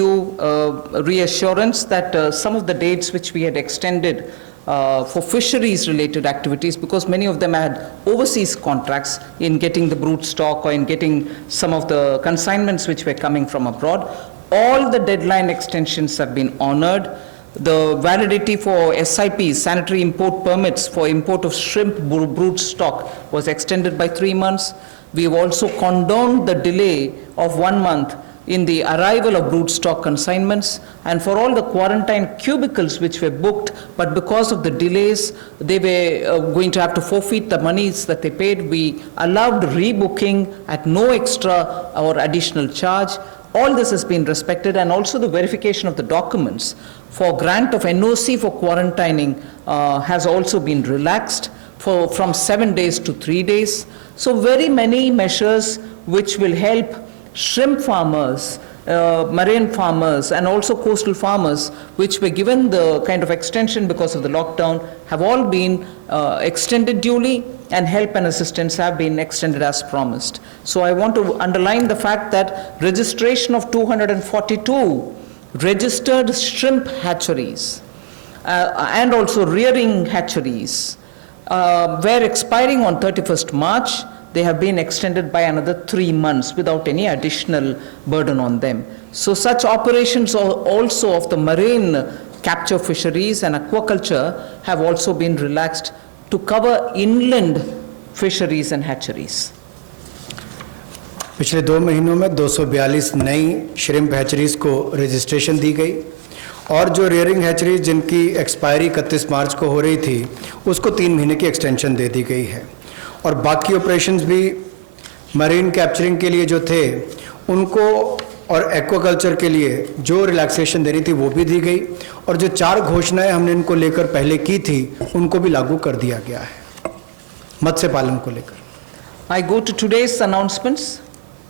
Reassurance that some of the dates which we had extended for fisheries related activities, because many of them had overseas contracts in getting the brood stock or in getting some of the consignments which were coming from abroad, all the deadline extensions have been honored. The validity for SIPs, sanitary import permits for import of shrimp brood stock, was extended by 3 months. We have also condoned the delay of 1 month in the arrival of brood stock consignments, and for all the quarantine cubicles which were booked, but because of the delays, they were going to have to forfeit the monies that they paid. We allowed rebooking at no extra or additional charge. All this has been respected, and also the verification of the documents for grant of NOC for quarantining has also been relaxed from 7 days to 3 days. So very many measures which will help shrimp farmers, marine farmers, and also coastal farmers, which were given the kind of extension because of the lockdown, have all been extended duly, and help and assistance have been extended as promised. So I want to underline the fact that registration of 242 registered shrimp hatcheries and also rearing hatcheries were expiring on 31st March. They have been extended by another 3 months without any additional burden on them. So such operations also of the marine capture fisheries and aquaculture have also been relaxed to cover inland fisheries and hatcheries. पिछले 2 महीनों में 242 नई shrimp hatcheries को registration दी गई, और जो rearing hatcheries जिनकी expiry 31 मार्च को हो रही थी उसको 3 महीने की एक्सटेंशन दे दी गई है, और बाकी ऑपरेशंस भी मरीन कैप्चरिंग के लिए जो थे उनको और एक्वाकल्चर के लिए जो रिलैक्सेशन देनी थी वो भी दी गई, और जो 4 घोषणाएं हमने इनको लेकर पहले की थी उनको भी लागू कर दिया गया है मत्स्य पालन को लेकर. I go to today's announcements.